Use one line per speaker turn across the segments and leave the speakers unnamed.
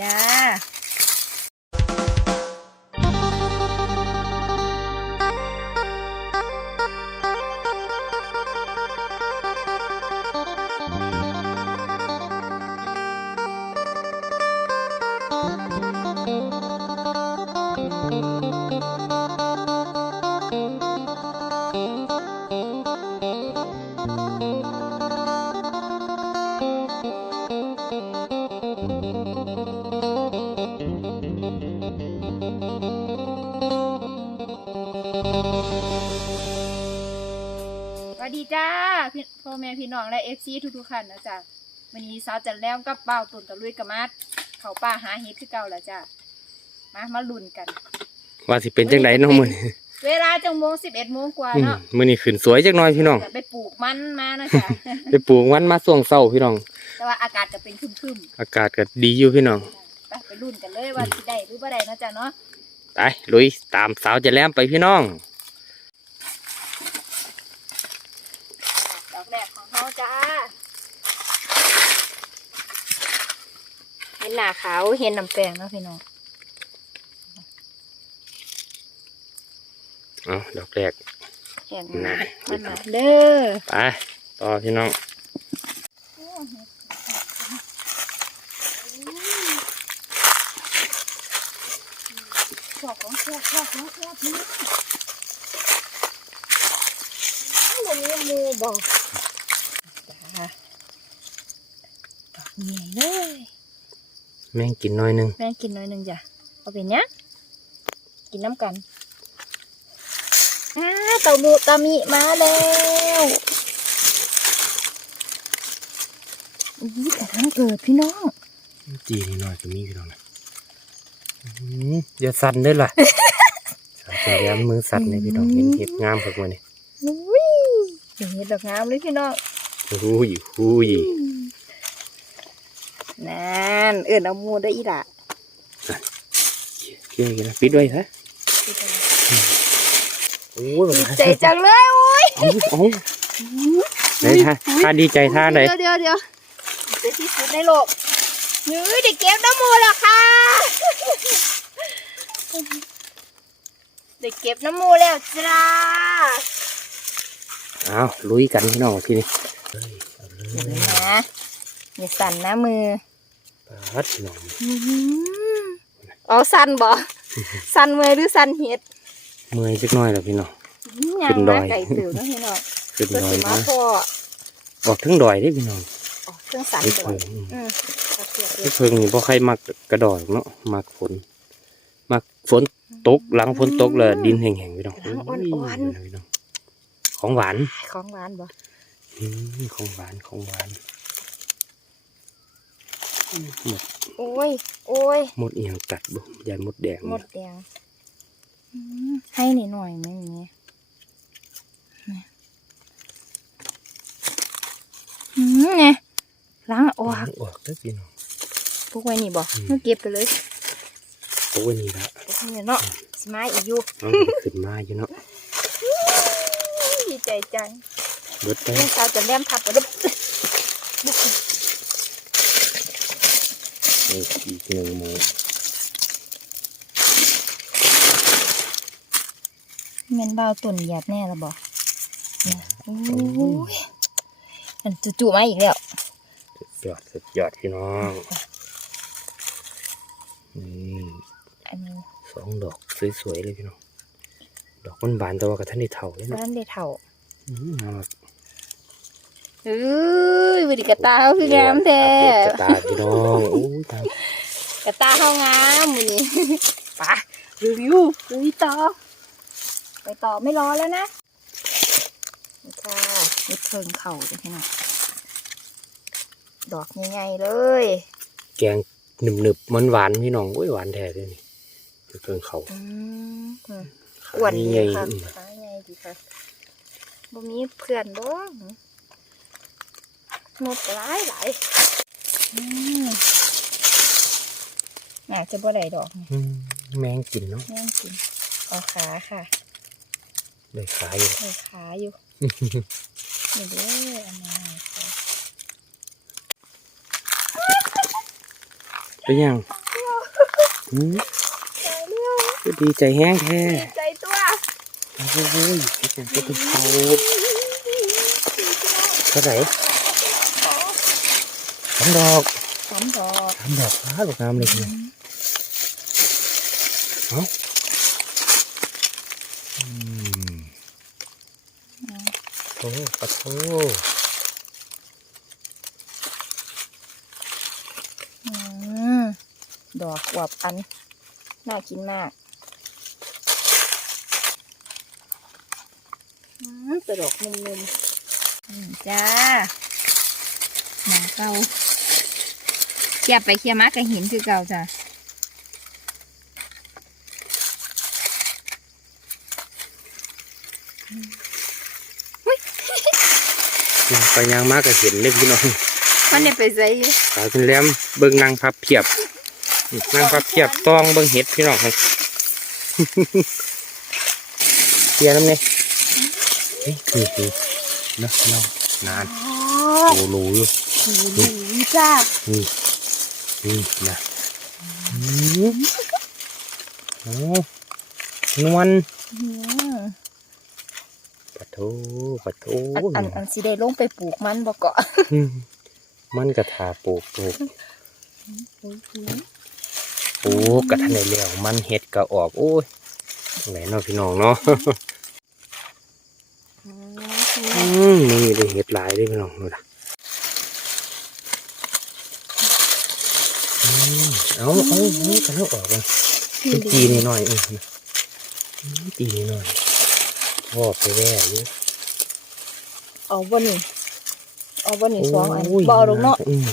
จ้า จ้าพี่พ่อแม่พี่น้องและเอฟซีทุกๆท่านนะจ๊ะวันนี้สาวจันแล้วกับเป้าตุนกับลุยกับมัดเขาป่าหาเห็ดคือเก่าแล้วจ้ะมามาลุ้นกัน
ว่าสิเป็นจังไดเนาะมื้อนี้
เวลาจังโมงสิบเอ็ดโมงกว่า
อืม
เนาะ
มื้อนี้ขึ้นสวยจักหน่อยพี่น้อง
ไปปลูกมันมานะจ๊ะ
ไปปลูกวันมาช่วงเช้าพี่น้อง
แต่ว่าอากาศจะเป็นครึม
อากาศก็ดีอยู่พี่น้อง
ๆไปไปลุ้นกันเลยว่าสิได้หรือบ่ได้นะจ๊ะเนาะ
ไปลุยตามสาวจะแล้มไปพี่น้อง
ดอกแรกของเขาจ้าเห็นหน้าขาวเห็นน้ำแป้งเนาะพี่น้อง
เอาดอกแรก
แข็ง
น่ะ
มันมาเด้อ
ไปต่อพี่น้อง
ชอบของชอบชอบชอบชอบนี่มันมีหมูบอกจ้าดอกใหญ่เลย
แม่งกินหน้อยหนึง
แม่กินหน่อยหนึ่งจ้ะเอาเป็นเนี้ยกินน้ำกันอ้าเต่าบุตามิมาแล้วอุ้ยแต่ทั้งเกิดพี่น้อง
จีนี่น้อยก็มีพี่น้องนะอื้อหืออย่าสั่นเด้อล่ะสาวจะแล้มมือสั่นเลยพี่น้องเห็นเห็ดงามครับมื้อนี้
อุ้ยเห็นดอกงามเลยพี่น้อง
ฮู้ยฮู้ย
นั่นเอื่นเอาหมูได้อีละ
เกี่ยกันนะปิดไว้ซะโอ้ย
ดีใจจังเลยโอ้ย
เอาเอาไหนท่าท่าดีใจท่าไหน
เดี๋ยวเดี๋ยวเดี๋ยวเป็นที่สุดในโลกเฮ้ยได้เก็บน้ำหมูแล้วค่ะได้เก็บน้ำหมูแล้วจ้า
เอาลุยกันพี่น้องที่นี่
เดี๋ยวนะอย่าสั่นนะมือ
ปัดพี่น้อง
เอาสั่นบ่สั่นมือหรือสั่นเห็ด
เมื่อยจักหน่อยแล้วพี่น้อง
ยั
ขึ้
ง
นด
มา
อย
ไก่ติ๋วนะพี่น้อง
ขึ้น
เพื่อ
ดอ
สิ
ย
มา
นะ
พ่อ
ออกถึงดอยได้พี่น้อง
ออกเครื่องสั่น
ไอ้
ก่อ
เพิ่
น
ง
อืมกระเทียม
ไอ้เพิ่งนี่พอใครมักกระดอยเนาะมักฝนมักฝนตกหลังฝนตกแล้วดินแห้งๆพี่น้อง
หลังอ่อน
พี่น้องของหวาน
ๆของหวานบ่
อืมของหวานของหวาน หมด
โอ้ย โอ้ย
หมดเอียงกัดบ่ยานหมดแดง
หมดแดงอืมให้หน่อยหน่อยไหมอย่างเงี้ยอืมเนี่ยล้างออก
ออกแล้วพี่น้อง
พวกไว้นี่บอก
อืม
เมื่อเก็บไปเลย
โอ้ยนี่ละ
พวกนี้เนาะสมายอีกอยู่
น้องขึ้นมาอยู่เนาะ
ดีใจจัง
เบิดไป
เรื่องสาวจะแลมทับกระดึบ
อีกหนึ่งโมง
เงินเบาตุ่นหยาดแน่ละบอกเนี่ยโอ้ยมันจู่ๆมาอีกแล้ว
สุดยอดสุดยอดพี่น้องนี่
อันนี้
สองดอกสวยๆเลยพี่น้อง ดอกมันบานแต่ว่ากับท่านได้เท่าเลย
บ้า
เนาะ
นได้เท่า
อื้อน่ารัก
เอ้ยบริกระตาเขาคืองามแท้
กระตาพี่น้องโอ้ยตาย
กระตาเขางามมือนี้ไปรีวิวรีวิวต่อไปต่อไม่รอแล้วนะนี่ค่ะนี่เพิ่งเข่าเลยพี่น้องดอกใหญ่ๆเลย
แกงหนึบๆมันหวานๆพี่น้องโอ้ยหวานแท้เลยนี่เพิ่งเขา
อืมอืม
ขา
อ้วนดี
ใหญ่
ค่ะ
อืม
ขาใหญ่ดีค่ะบ่มีเพื่อนบ่ นกหลายหลายอืมอาจจะบ่ได้ดอกนี่
อืมแมงกินเนาะ
แม่งกินเอาขาค่ะ
ได้ขายอยู่
เอาขาอยู่ นี่เด้ออันนี้ค่ะ
เป็นยังอืม
ตายแล้ว
ก็ดีใจแห้งแท้
ดีใจตัว
โอ้ยพี่จังก็ต้องเขาเท่าไหร่สามดอก
สามดอก
สามดอกฟ้าดอกงามเลยทีเดียวเอ้าอืมโอ้ปะโถ
อืมดอกอวบอัน น่ากินมากอืมแต่ดอกนุ่มๆอืมจ้าหนังเก่า เคียบไปเคียบมาก็เห็นคือเก่าจ้ะ
ยางไปยางมากก็เห็นเลยพี่น้อง
มันได้ไปใส่
สาวเป็นแหลมเบิ่งนางพับเพียบนางพับเพียบตองเบิ่งเห็ดพี่น้องครับเทียน้ำเนี่ยเฮ้ยคือคือนะน้องนาน
อ๋อ
โอ้โหอยู่
หูดีจ้า
นี่นี่นะอืมโอ้นวล
อืม
ปะทูปะทู
อันอันอันสิได้ลงไปปลูกมันบ่เกาะ
อืมมันกระถาปลูกปลูกปลูกกระทันในแล้วมันเห็ดก็ออก โอ้ยไหนเนาะพี่น้องเนาะอืมนี่ได้เห็ดหลายเลยพี่น้องดูนะอืม เอาเอาเอากันแล้วออกกันตีนิดหน่อยๆเองนะอืมตีนิดหน่อยพอกไปแว่เยอะ
เอาบ่นี่เอาบ่นี่สองอัน
โย
บ่เอาลงเนาะ
อืม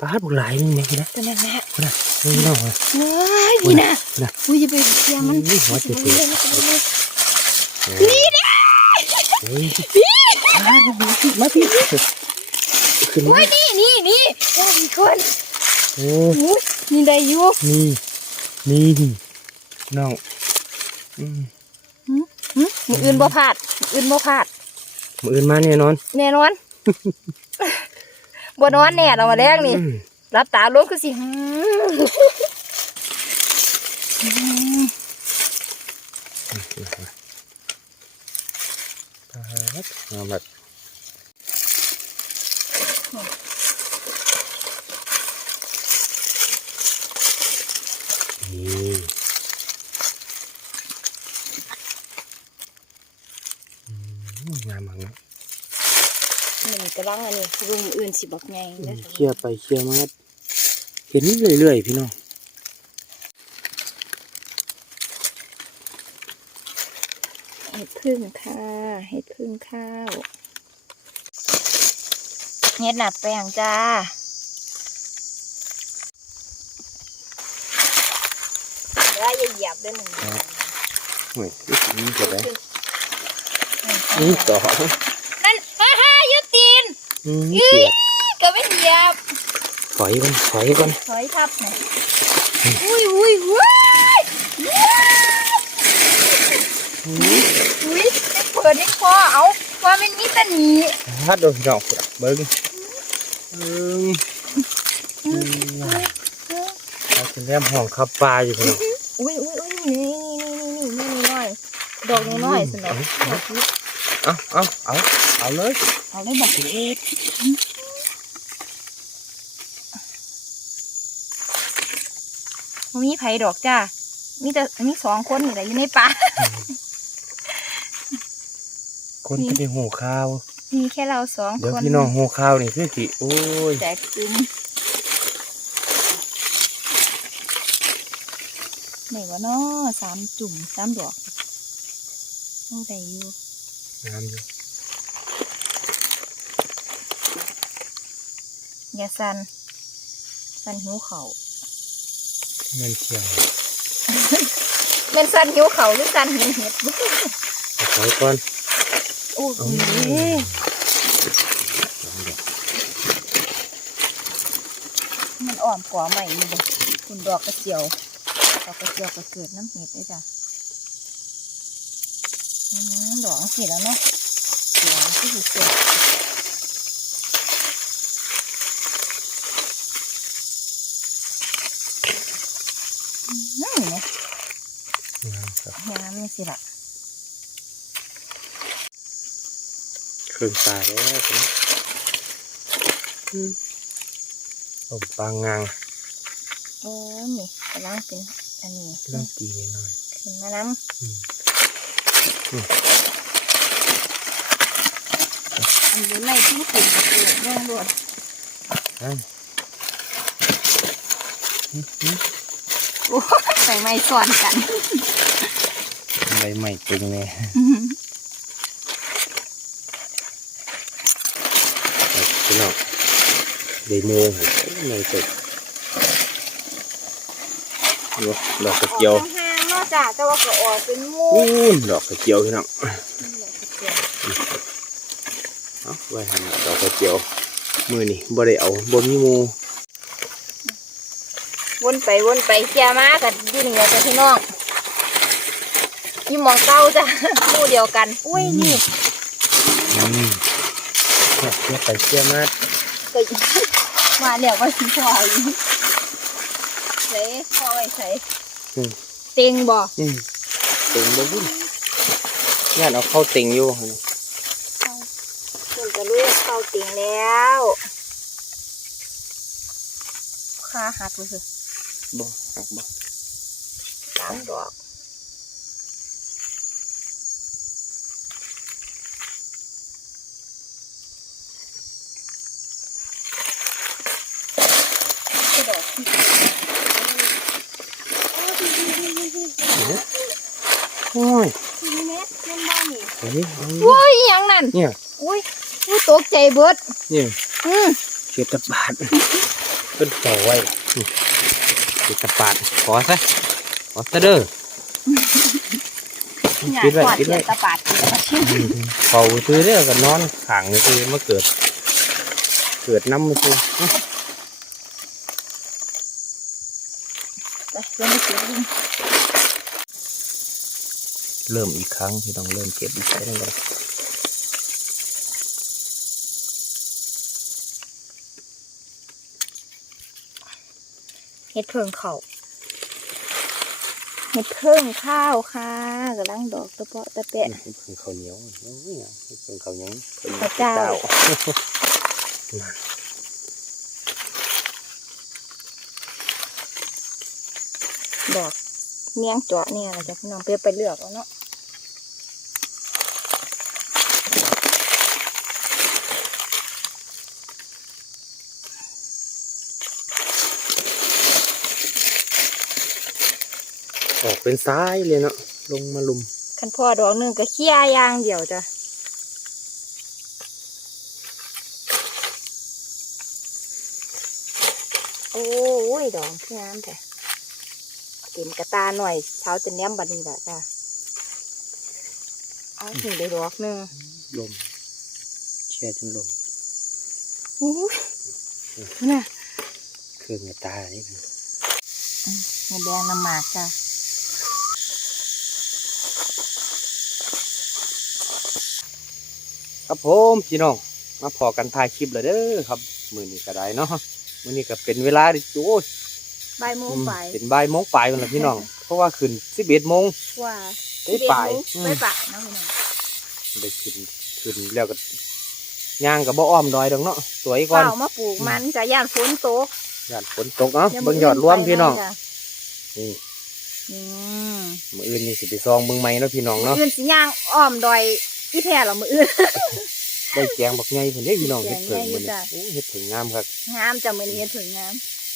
ปลาบุกหลายนี่ไหมนะ
ตัวนั้นแหละ
นะนี่พี่น้องนะ
เฮ้ยนี่นะ
นะ
อุ้ยจะไปเสียมัน
อุ้ยหัวเจ็บ
นี่
นี่นะเฮ้ยปลาบุกหลายมาพี่ขึ้นมา
โอ้ยนี่นี่นี่โอ้ยคน
โอ้
อุ้ย นี่ได้อยู่
นี่ นี่น้องอืม
หึมืออื่นบ่พลาดมื้ออื่นบ่พลาด
มืออื่นมาแน่นอน
แน่นอนบ่นอนแน่เรามาแรกนี่
อืม
รับตาลงคือสิหืมหืม
เอาแบบนี่อืมงามมากนะ
นี่กำลังอันนี้รุมอื่นสิบักไงเด้อ
เคลียร์ไปเคลียร์มาเห็นเรื่อยๆพี่น้อง
เห็ดพึ่งค่ะเห็ดพึ่งข้าวเห็ดหนัดแป้งจ้าแล้วอย่าเหยียบด้วยหนึ่ง
เฮ้ยนี่จะได้นี่ต่อ
นั่นฮ่าฮ่ายึดตีน
อืมเกียด
ก็ไม่เหยียบ
ถอยก่อนถอยก่อน
ถอยทับหน่อยอุ้ยอุ้ยอุ้ยอุ้ยได้เปิดได้คอเอาว่ามันมีแตะหนี
ฮัดโดนพี่น้องเบิ้งเบิ้งอืมเอาเป็นแรมห้องขับปลาอยู่พี่น้อง
อุ้ยอุ้ยอุ้ยนี่นี่นี่นี่นี่น้อยดอกน้อยๆสินะ
เอาเอาเอาเอาเลย
เอาเลยบอกเอ็ดมีไผ่ดอกจ้า มีแต่มีสองคนนี่แหละอยู่ในป่า
คนที่ได้หูข้าว
มีแค่เราสอง
เดี๋ยว
คน
พี่น้องหูข้าวนี่คือสิโอ้ย
แตกซึมไหนวะเนาะสามจุ่มสามดอกต้องได้อยู่
งามอยู่
อย่าสันสันหิวเขาว
เงินเที่ยว
เป็นสันหิวเขาวหรือสันหิวเห็ด
เอาถอยก่อน
โอ้โหมันอ่อนกว่าใหม่นี่บ่คุณดอกกระเจียวดอกกระเจียวก็เกิดน้ำเห็ดด้วยจ้ะอืม ดอกสีแล้วเนาะเสียวที่สุดเสียวนั่นไง
ครับ
น้ำนี่สิล่ะ
เครื่องตาแล้วผมต้มปลางาง
เออนี่กำลังเป็นอันนี้
เรื่องตีนิดหน่อย
ขึ้นมาน้
อืมำ
อันนี้ไม่ที่ขึ้นกระโดดเรื่องรวด
อะอืมอืม
โอ้ใส่ไม้สอนกัน
ใบใหม่ปรุงเนี่ยพี่น้องเดโมใหม่สุดดูดอกกระเจียว
ออกห่างๆเนอกจากแต่ว่าก็ออกเป็นหมู
อู้ดอกกระเจียวพี่น้องเอาไว้หันดอกกระเจียวมือนี่บ่ได้เอาบ่มีหมู
วนไปวนไปเคลียร์มากันอยู่นี่จ้ะพี่น้องอยู่หมองเก้าจ้ะหมู่เดียวกันอุ้ยนี่
อืมเนี่ยเชื่อไปเชื่อมา
ก็มาเดี๋ยวว่าสิพออยู่ใส่พอไว้ใส่
อืม
เต็งบ่
อืมเต็งบ่วุ่นญาติเอาเข้าเต็งอยู่หั่น
มันจะรู้เข้าเต็งแล้วค่าหักเลยสิ
บ่หักบ่
สามดอกที่ดอกที่
โอ้ย
นี่แม่เล่นบ้านนี่
เฮ้ยเอา
โอ้ยอหยังนั่น
เนี่ย
อุ้ย อุ้ยตกใจเบิด
เนี่ย
อืม
เขียดตะปาดเพิ่นต่อไว้นี่เขียดตะปาดขอซะขอซะเด้อ
หยา
คิดไว้
กอด
คิด
เสี
ไว้
ยตะปาดกินแล้วก็ชิม
อืมเขาซื้อเด้อก็นอนขางนี่คือมาเกิด เกิดน้ำมันคือ
ไปเล่นไม่เสียดิ
เริ่มอีกครั้งที่ต้องเริ่มเก็บอีกครั้งเลย
เฮ็ดเพิ่งเขาเฮ็ดเพิ่งข้าวค่ะกำลังดอกตะเปาะตะแปะ
เพิ่งข้าวเหนียวโอ้ยอะเพิ่งข้าวเหนียว
พระเจ้า
นั่น
ดอกเมียงเจาะเนี่ยเราจะพี่น้องไปไปเลือกเอาเนาะ
ออกเป็นซ้ายเลยเนาะลงมาลุม
คันพ่อดอกหนึ่งก็เคี่ยอย่างเดียวจ้ะโอ้ยดอกงามแท้เต็มกระตาหน่อยเช้าจะแนมบัดนี้แหละจ้ะเอาถึงได้ดอกหนึ่ง
ลมเชียร์จนลม
อู้ยน่ะ
เครื่องในตานี่คือ
เงินแดงน้ำหมากจ้ะ
ครับผมพี่น้องมาพอกันถ่ายคลิปเลยเด้อครับ มือนี้ก็ได้เนาะมือนี้ก็เป็นเวลาที่โอ้ย
ใบายโมงไป
เป็นบ่ายโมงปลายกันแล้วพี่น้อง เพราะว่าขึ้นสิบเอ็ดโมง
ว่า
ได้ปลาย
11โมงไปป่ายเนาะพี่น้อง
ได้ขึ้นขึ้นแล้วก็ย่างกับบ่อ้อมดอยดอกเนาะสวยก่อน
เปล่ามาปลูกมันจะย่านฝนตก
หยาดฝนตกเนาะเบิ่งยอดรวมพี่น้อง
จ้ะ
นี่
อืม
มืออื่นนี่สิไปซองเบิ่งใหม่เนาะพี่น้อง
มือ
เนาะ
อื่นสิย่างอ้อมดอย ที่แท้เหรอมืออื่น
ได้แกงบักใหญ่เพิ่นเด้พี่น้อง
แก
เฮ็ด
ง
เพิ่ง
ใหญ่
มื้อนี้
จ้ะ
โอ้เฮ็ดเพิ่งงามครับ
งามจะมือนี้สวยงาม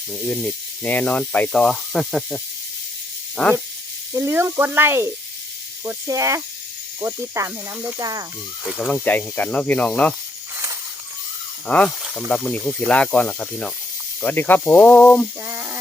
มืออื่นนี่แน่นอนไปต่อ อะ
อย่าลืมกดไลค์กดแชร์กดติดตามให้น้ำด้วยจ้า
อืมเป็นกำลังใจให้กันเนาะพี่น้องเนาะอะสำหรับมื้อนี้คงสิลาก่อนล่ะครับพี่น้อง สวัสดีครับผม
จ้า